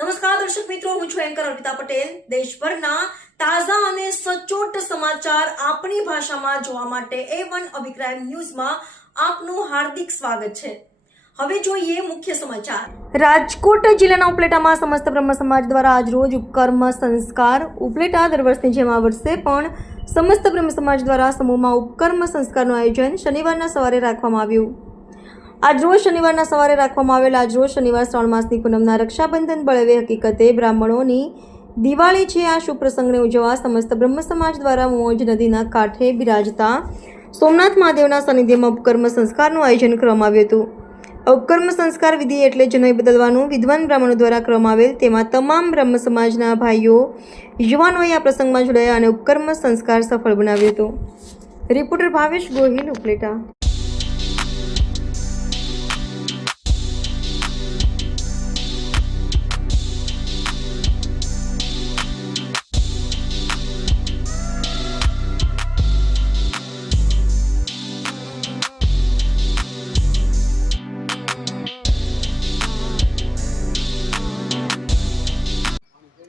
નમસ્કાર, દર્શક મિત્રો, હું છું એન્કર અર્પિતા પટેલ. દેશભરના તાજા અને સચોટ સમાચાર આપણી ભાષામાં જોવા માટે એ વન અભિપ્રાય ન્યૂઝમાં આપનું હાર્દિક સ્વાગત છે. હવે જોઈએ મુખ્ય સમાચાર. રાજકોટ જિલ્લાના ઉપલેટામાં સમસ્ત બ્રહ્મ સમાજ દ્વારા આજરોજ ઉપકર્મ સંસ્કાર. ઉપલેટા દર વર્ષની જેમ આ વર્ષે પણ સમસ્ત બ્રહ્મ સમાજ દ્વારા સમૂહમાં ઉપકર્મ સંસ્કારનું આયોજન શનિવારના સવારે રાખવામાં આવ્યું. આજરોજ શનિવારના સવારે રાખવામાં આવેલ આજરોજ શનિવાર શ્રાવણ માસની પૂનમના રક્ષાબંધન બળવે હકીકતે બ્રાહ્મણોની દિવાળી છે આ શુભ પ્રસંગને ઉજવવા સમસ્ત બ્રહ્મ સમાજ દ્વારા મોજ નદીના કાંઠે બિરાજતા સોમનાથ મહાદેવના સાનિધ્યમાં ઉપકર્મ સંસ્કારનું આયોજન કરવામાં આવ્યું હતું. ઉપકર્મ સંસ્કાર વિધિ એટલે જનોય બદલવાનું વિદ્વાન બ્રાહ્મણો દ્વારા કરવામાં આવેલ તેમાં તમામ બ્રહ્મ સમાજના ભાઈઓ, યુવાનોએ આ પ્રસંગમાં જોડાયા અને ઉપકર્મ સંસ્કાર સફળ બનાવ્યો હતો. રિપોર્ટર ભાવેશ ગોહિલ ઉપલેટા.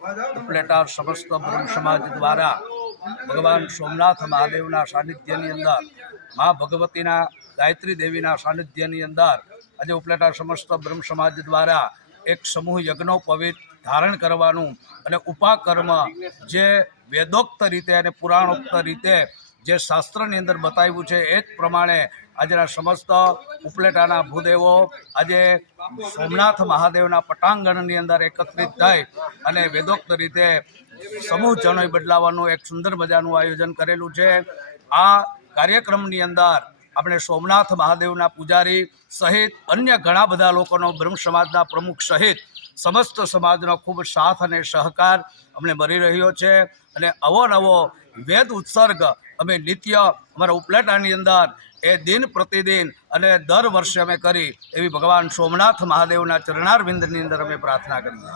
ઉપલેટા સમસ્ત બ્રહ્મ સમાજ દ્વારા ભગવાન સોમનાથ મહાદેવના સાનિધ્યની અંદર, મા ભગવતીના ગાયત્રી દેવીના સાનિધ્યની અંદર આજે ઉપલેટા સમસ્ત બ્રહ્મ સમાજ દ્વારા એક સમૂહ યજ્ઞોપવિત ધારણ કરવાનું અને ઉપાકર્મ જે વેદોક્ત રીતે અને પુરાણોક્ત રીતે જે શાસ્ત્રની અંદર બતાવ્યું છે એ જ પ્રમાણે આજના સમસ્ત ઉપલેટાના ભૂદેવો આજે સોમનાથ મહાદેવના પટાંગણની અંદર એકત્રિત થઈ અને વેદોક્ત રીતે સમૂહ જનોય બદલાવાનું એક સુંદર મજાનું આયોજન કરેલું છે. આ કાર્યક્રમની અંદર આપણે સોમનાથ મહાદેવના પૂજારી સહિત અન્ય ઘણા બધા લોકોનો બ્રહ્મ સમાજના પ્રમુખ સહિત સમસ્ત સમાજનો ખૂબ સાથ અને સહકાર અમને મળી રહ્યો છે. અને અવનવો વેદ ઉત્સર્ગ અમે નિત્ય અમારા ઉપલેટાની અંદર એ દિન પ્રતિદિન અને દર વર્ષે અમે કરી એવી ભગવાન સોમનાથ મહાદેવના ચરણારવિંદની અંદર અમે પ્રાર્થના કરીએ.